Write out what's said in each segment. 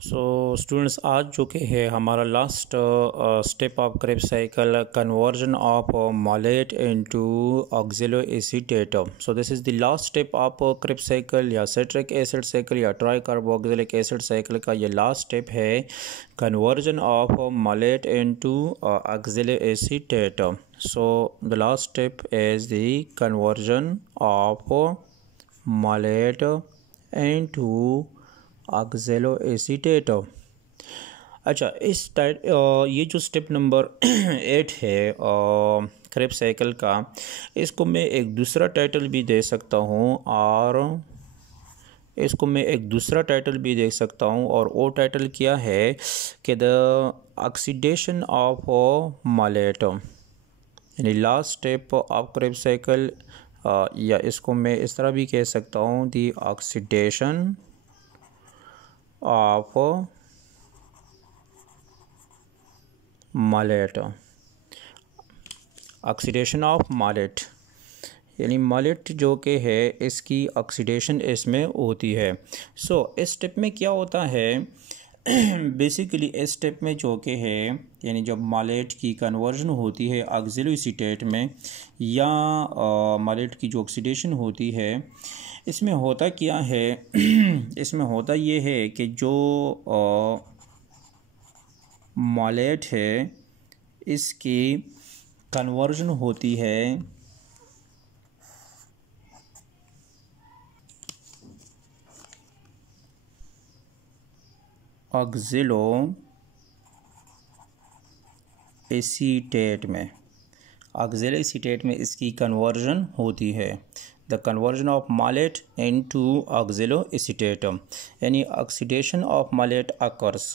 So students, आज जो कि है हमारा last step of Krebs cycle conversion of malate into oxaloacetate. So this is the last step of Krebs cycle या citric acid cycle या tri carboxylic acid cycle का ये last step है conversion of malate into oxaloacetate. So the last step is the conversion of malate into oxaloacetate. अच्छा, ये जो step number 8 है Krebs cycle का, इसको मैं एक दूसरा टाइटल भी दे सकता हूँ और वो टाइटल क्या है कि द ऑक्सीडेशन ऑफ मॉलेट, यानी last step of Krebs cycle, या इसको मैं इस तरह भी कह सकता हूँ the oxidation of malate. Oxidation of malate यानी मॉलेट जो कि है इसकी ऑक्सीडेशन इसमें होती है। सो इस स्टेप में क्या होता है बेसिकली इस स्टेप में जो कि है यानी जब मॉलेट की कन्वर्जन होती है ऑक्सिलो एसीटेट में या मॉलेट की जो ऑक्सीडेशन होती है, इसमें होता क्या है इसमें होता ये है कि जो मॉलेट है इसकी कन्वर्जन होती है ऑक्सिलो एसीटेट में। ऑक्सिलो एसीटेट में इसकी कन्वर्जन होती है, the conversion of malate into oxaloacetate, यानी ऑक्सीडेशन ऑफ मॉलेट अकर्स।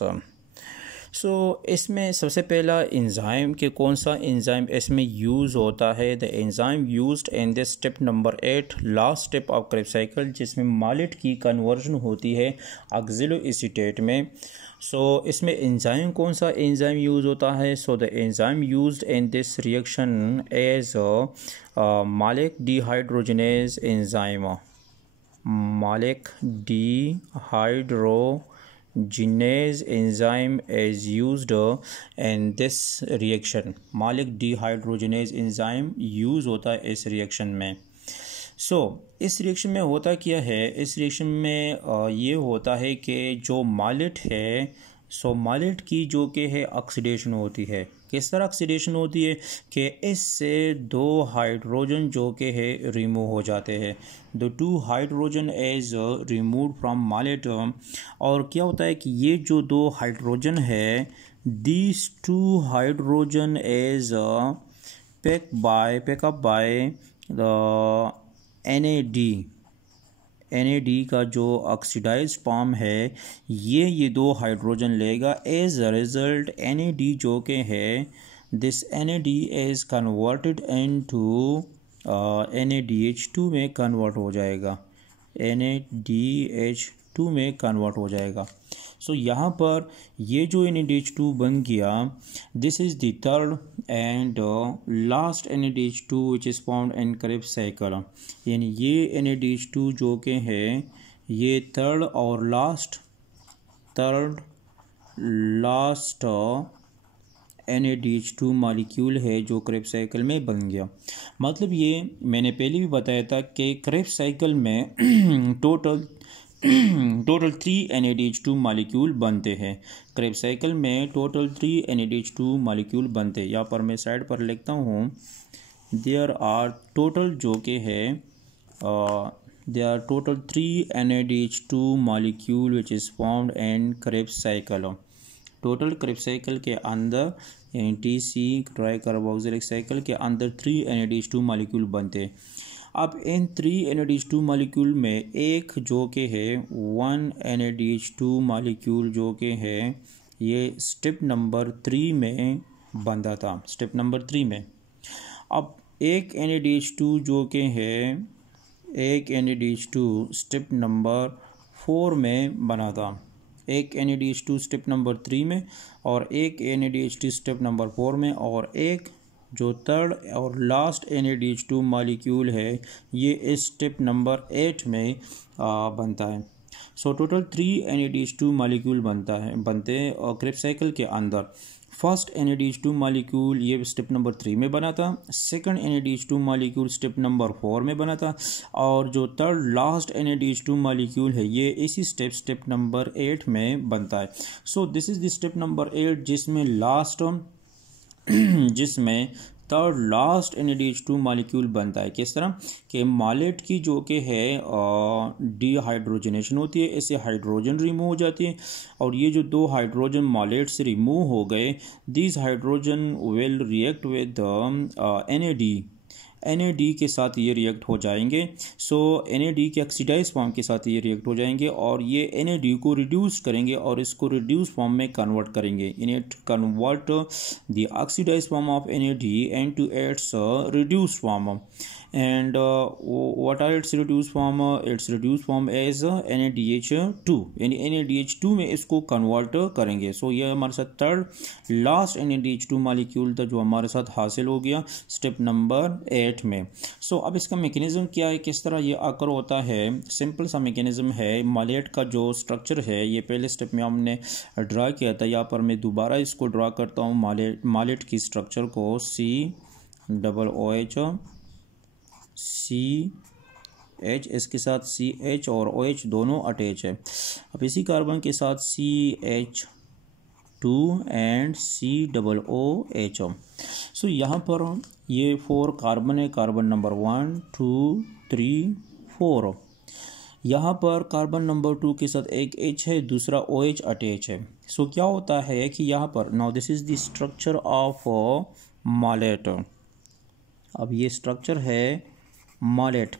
सो इसमें सबसे पहला एंजाइम के कौन सा एंजाइम इसमें यूज़ होता है, the enzyme used in this step number 8 last step of Krebs cycle, जिसमें मॉलेट की कन्वर्जन होती है ऑक्सिलो एसीटेट में। सो इसमें एंजाइम कौन सा एंजाइम यूज़ होता है? So the enzyme used in this reaction as malic dehydrogenase enzyme. Malic dehydrogenase enzyme is used in this reaction। Malic dehydrogenase enzyme use होता है इस रिएक्शन में। सो इस रिएक्शन में होता क्या है, इस रिएक्शन में ये होता है कि जो मॉलेट है, सो मॉलेट की जो कि है ऑक्सीडेशन होती है। किस तरह ऑक्सीडेशन होती है कि इससे 2 हाइड्रोजन जो कि है रिमूव हो जाते हैं, the 2 hydrogen is remove from malate. और क्या होता है कि ये जो 2 हाइड्रोजन है, these 2 hydrogen is pickup by the NAD का जो ऑक्सीडाइज फॉर्म है, ये 2 हाइड्रोजन लेगा। एज अ रिजल्ट NAD जो के है, this NAD is converted into NADH2 में कन्वर्ट हो जाएगा, NADH2 में कन्वर्ट हो जाएगा। सो यहाँ पर ये जो NADH2 बन गया, this is the third and last NADH2 which is found in Krebs cycle. यानी ये NADH2 जो के है ये थर्ड लास्ट NADH2 मॉलिक्यूल है जो क्रेब्स साइकिल में बन गया। मतलब ये मैंने पहले भी बताया था कि क्रेब्स साइकिल में टोटल 3 NADH2 मॉलिक्यूल बनते हैं। क्रेब्स साइकिल में टोटल 3 NADH2 मॉलिक्यूल बनते हैं। यहाँ पर मैं साइड पर लिखता हूँ, देयर आर टोटल जो कि है there are total 3 NADH2 molecule which is formed in Krebs cycle. Total Krebs cycle के अंदर यानी TC ट्राई कार्बोक्सिलिक साइकिल के अंदर 3 NADH2 मॉलिक्यूल बनते हैं। अब इन 3 NADH2 मॉलिक्यूल में एक जो कि है 1 NADH2 मॉलिक्यूल जो कि है ये स्टेप नंबर 3 में बंधा था, स्टेप नंबर 3 में। अब एक NADH2 जो कि है एक NADH2 स्टेप नंबर 4 में बना था, एक NADH2 स्टेप नंबर 3 में और एक NADH2 स्टेप नंबर 4 में, और एक जो थर्ड और लास्ट NADH2 मॉलिक्यूल है ये इस स्टेप नंबर 8 में बनता है। सो टोटल 3 NADH2 मालिक्यूल बनते हैं और क्रेब्स साइकिल के अंदर। फर्स्ट NADH2 मालिक्यूल ये स्टेप नंबर 3 में बना था, second NADH2 molecule step number 4 में बना था, और जो थर्ड लास्ट NADH2 मालिक्यूल है ये इसी स्टेप नंबर 8 में बनता है। So this is the step number 8 जिसमें थर्ड लास्ट NADH2 मालिक्यूल बनता है। किस तरह कि मालेट की जो कि है डीहाइड्रोजनेशन होती है, इससे हाइड्रोजन रिमूव हो जाती है, और ये जो 2 हाइड्रोजन मालेट से रिमूव हो गए, this hydrogen will react with NAD के साथ ये रिएक्ट हो जाएंगे। सो NAD के ऑक्सीडाइज फॉर्म के साथ ये रिएक्ट हो जाएंगे और ये NAD को रिड्यूस करेंगे और इसको रिड्यूस फॉर्म में कन्वर्ट करेंगे। It convert the oxidise form of NAD into its reduced form, and what are its reduced form? Its reduced form is NADH2, यानी NADH2 में इसको कन्वर्ट करेंगे। सो ये हमारे साथ थर्ड लास्ट NADH2 मालिक्यूल था जो हमारे साथ हासिल हो गया स्टेप नंबर 8 में। सो अब इसका मैकेनिज्म क्या है, किस तरह ये आकर होता है? सिंपल सा मैकेनिज्म है। मालेट का जो स्ट्रक्चर है ये पहले स्टेप में हमने ड्रा किया था, यहाँ पर मैं दोबारा इसको ड्रा करता हूँ मालेट की स्ट्रक्चर को। COOH CH, इसके साथ CH और OH दोनों अटैच है। अब इसी कार्बन के साथ CH2 एंड COOH। सो यहाँ पर ये 4 कार्बन है, कार्बन नंबर 1 2 3 4। यहाँ पर कार्बन नंबर 2 के साथ एक H है, दूसरा OH अटैच है। सो क्या होता है कि यहाँ पर now this is the structure of malate. अब ये स्ट्रक्चर है मालेट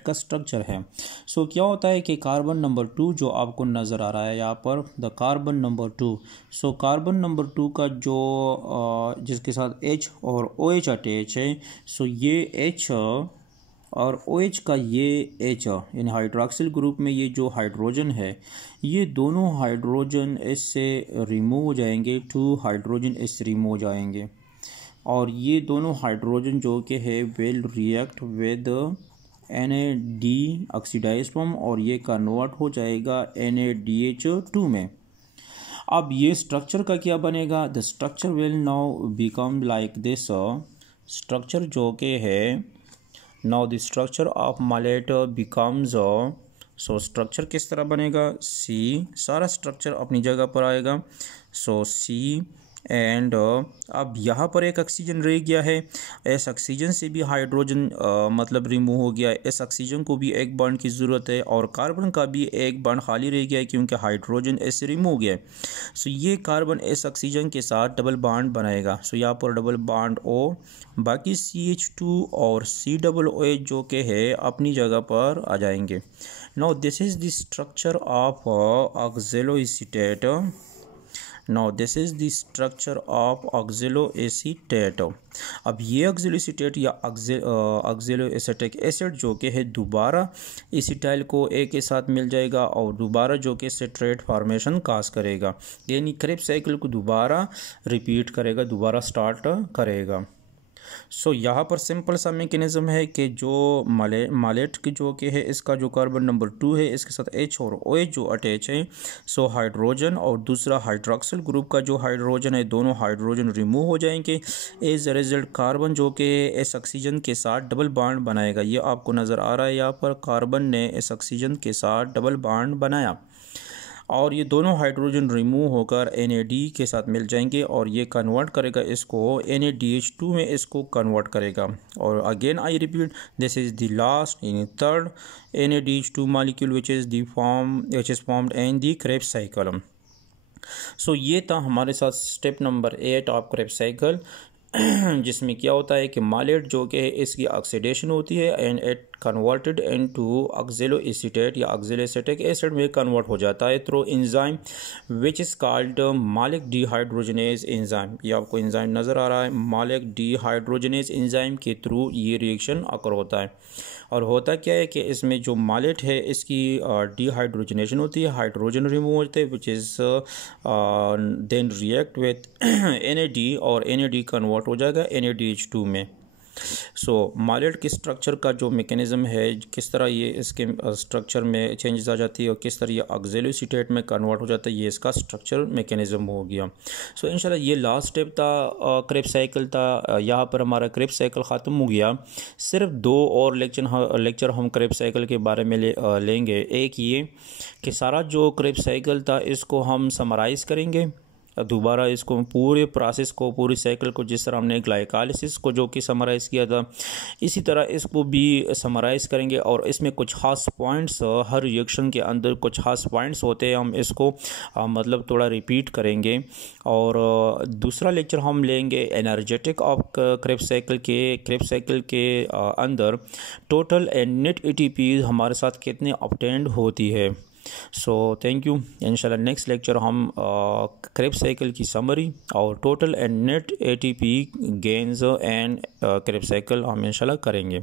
का स्ट्रक्चर है। सो क्या होता है कि कार्बन नंबर 2 जो आपको नज़र आ रहा है यहाँ पर, the carbon number 2। So carbon number 2 का जो जिसके साथ H और OH अटैच है, सो ये H और OH का ये H यानी हाइड्रोक्सिल ग्रुप में ये जो हाइड्रोजन है, ये दोनों हाइड्रोजन इससे रिमूव हो जाएंगे, 2 हाइड्रोजन इससे रिमूव हो जाएंगे, और ये दोनों हाइड्रोजन जो कि है will react with NAD oxidise form और ये कन्वर्ट हो जाएगा NADH2 में। अब ये स्ट्रक्चर का क्या बनेगा? The structure will now become like this. Structure जो कि है now the structure of malate becomes, so structure किस तरह बनेगा? C, सारा स्ट्रक्चर अपनी जगह पर आएगा। सो C एंड अब यहाँ पर एक ऑक्सीजन रह गया है, इस ऑक्सीजन से भी हाइड्रोजन मतलब रिमूव हो गया है। इस ऑक्सीजन को भी एक बॉन्ड की ज़रूरत है और कार्बन का भी एक बॉन्ड खाली रह गया है क्योंकि हाइड्रोजन इससे रिमूव हो गया है। सो ये कार्बन इस ऑक्सीजन के साथ डबल बॉन्ड बनाएगा। सो यहाँ पर डबल बॉन्ड O, बाकी CH2 और COOH जो कि है अपनी जगह पर आ जाएंगे। Now this is the structure of oxaloacetate. Now this is the structure of oxaloacetate. अब ये ऑक्सैलोएसीटेट या ऑक्सैलोएसिटिक एसिड जो कि है दोबारा एसिटाइल को A के साथ मिल जाएगा और दोबारा जो कि सिट्रेट फार्मेशन काज करेगा, यानी क्रेब्स साइकिल को दोबारा रिपीट करेगा, दोबारा स्टार्ट करेगा। सो यहाँ पर सिंपल सा मैकेनिज्म है कि जो मालेट की जो कि है इसका जो कार्बन नंबर 2 है इसके साथ H और OH जो अटैच है, सो हाइड्रोजन और दूसरा हाइड्रोक्सिल ग्रुप का जो हाइड्रोजन है, दोनों हाइड्रोजन रिमूव हो जाएंगे। एज अ रिजल्ट कार्बन जो कि इस ऑक्सीजन के साथ डबल बॉन्ड बनाएगा। ये आपको नज़र आ रहा है यहाँ पर कार्बन ने इस ऑक्सीजन के साथ डबल बॉन्ड बनाया और ये दोनों हाइड्रोजन रिमूव होकर NAD के साथ मिल जाएंगे और ये कन्वर्ट करेगा इसको NADH2 में, इसको कन्वर्ट करेगा। और again I repeat, this is the last in third NADH2 molecule which is formed in the Krebs cycle. सो ये था हमारे साथ step number 8 of Krebs cycle, जिसमें क्या होता है कि मालेट जो कि इसकी ऑक्सीडेशन होती है एंड इट कन्वर्टेड इनटू ऑक्सैलोएसीटेट या ऑक्सैलोएसिटिक एसिड में कन्वर्ट हो जाता है through enzyme which is called मालिक डिहाइड्रोजनेज एंजाइम। ये आपको एंजाइम नज़र आ रहा है, मालिक डिहाइड्रोजनेज एंजाइम के थ्रू ये रिएक्शन अकर होता है। और होता क्या है कि इसमें जो मालेट है इसकी डिहाइड्रोजनेशन होती है, हाइड्रोजन रिमूव होते हैं which is then react with NAD और NAD कन्वर्ट हो जाएगा NADH2 में। सो माइलेट के स्ट्रक्चर का जो मेकनिज़म है, किस तरह ये इसके स्ट्रक्चर में चेंजेस आ जाती है और किस तरह ये ऑक्सिलरी स्टेट में कन्वर्ट हो जाता है, ये इसका स्ट्रक्चर मेकनिज़म हो गया। सो इंशाल्लाह ये लास्ट स्टेप था क्रेब साइकिल था। यहाँ पर हमारा क्रेब साइकिल ख़त्म हो गया। सिर्फ 2 और लेक्चर हम क्रेब साइकिल के बारे में लेंगे। एक ये कि सारा जो क्रेब साइकिल था इसको हम समराइज़ करेंगे, दोबारा इसको पूरे प्रोसेस को, पूरी साइकिल को, जिस तरह हमने ग्लाइकोलाइसिस को जो कि समराइज़ किया था, इसी तरह इसको भी समराइज़ करेंगे। और इसमें कुछ खास पॉइंट्स, हर रिएक्शन के अंदर कुछ खास पॉइंट्स होते हैं, हम इसको मतलब थोड़ा रिपीट करेंगे। और दूसरा लेक्चर हम लेंगे एनर्जेटिक ऑफ क्रेब साइकिल के अंदर टोटल एंड नेट एटीपी हमारे साथ कितने ऑब्टेन्ड होती है। So thank you. इंशाल्लाह नेक्स्ट लेक्चर हम क्रेब साइकिल की समरी और total and net ATP gains and Krebs cycle हम इंशाल्लाह करेंगे।